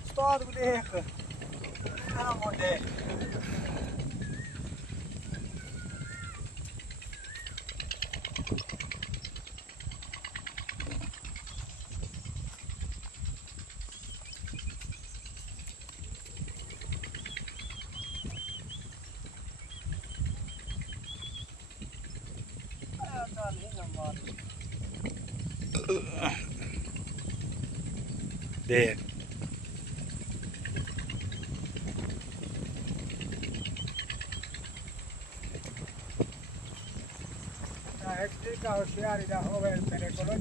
ਉਸਤਾਦ ਨੂੰ ਦੇਖ ਆ ਮੁੰਡੇ ਦੇਖ ਐਕਚੁਅਲੀ ਕਾ ਹੁਸ਼ਿਆਰੀ ਦਾ ਹੋਵੇ ਮੇਰੇ ਕੋਲੋਂ